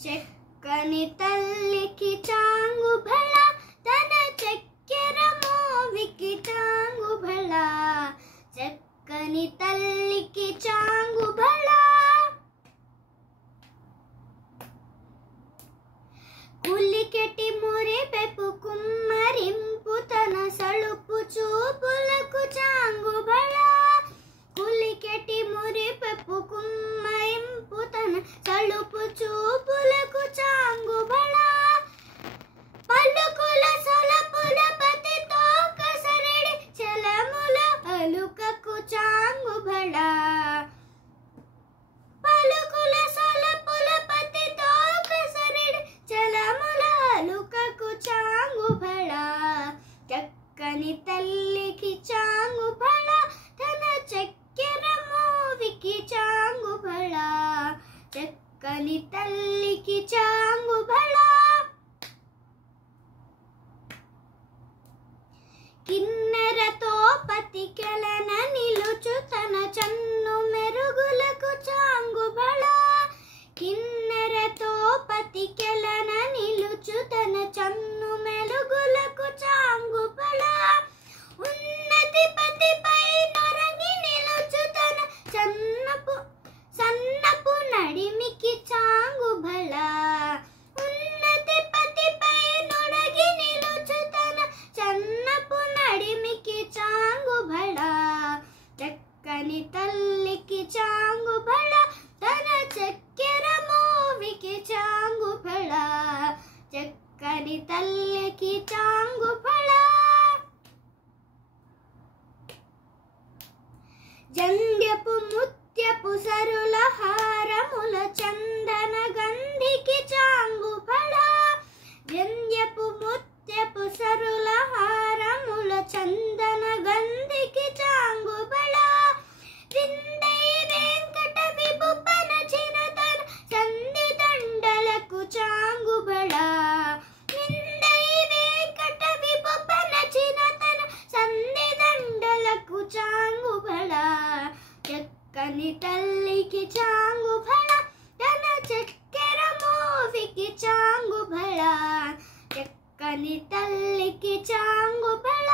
చెక్కని తల్లికి చాంగు భళ తన చక్కెర మోవికి చాంగు భళ చెక్కని తల్లికి చాంగు భళ కులికెటి మురిపెపు కుమ్మరింపు తన సళుపు చూపులకు చాంగు భళ కులికెటి మురిపెపు కుమ్మరింపు తన సళుపు చూపులకు చాంగు భళ పలుకుల సొలపుల పతితో కసరడి చలముల అలుకకు చాంగు భళ పలుకుల సొలపుల పతితో కసరడి చలముల అలుకకు చాంగు భళ చక్కని తల్లికి చాంగు భళ తన చక్కెర మోవికి చాంగు భళ చక్కని తల్లికి చాంగు భళ కిన్నెరతో పతికెలన నిలుచు తన చన్ను మెరుగులకు చాంగు భళ కిన్నెరతో పతికెలన నిలుచు తన చన్ను మెరుగులకు చాంగు భళ ఉన్నతి పతిపై నొరగి నిలుచు తన సన్నపు నడిమికి చాంగు భళ ఉన్నతి పతిపై నొరగి నిలుచు తన సన్నపు నడిమికి చాంగు భళ చక్కని తల్లికి చాంగు భళ తన చక్కెర మోవికి చాంగు భళ చక్కని తల్లికి చాంగు భళ జంధ్యపు ముత్యపు సరుల హారముల చందన గంధికి చాంగు భళ జంధ్యపు ముత్యపు సరుల హారముల చందన గంధికి చాంగు భళ విందై వెంకట విభుపన చిరతన సంధి దండలకు చాంగు భళ విందై వెంకట విభుపన చిరతన సంధి దండలకు చాంగు భళ చక్కని తల్లికి చాంగు భళ తన చక్కెర మోవికి చాంగు భళ చక్కని తల్లికి చాంగు భళ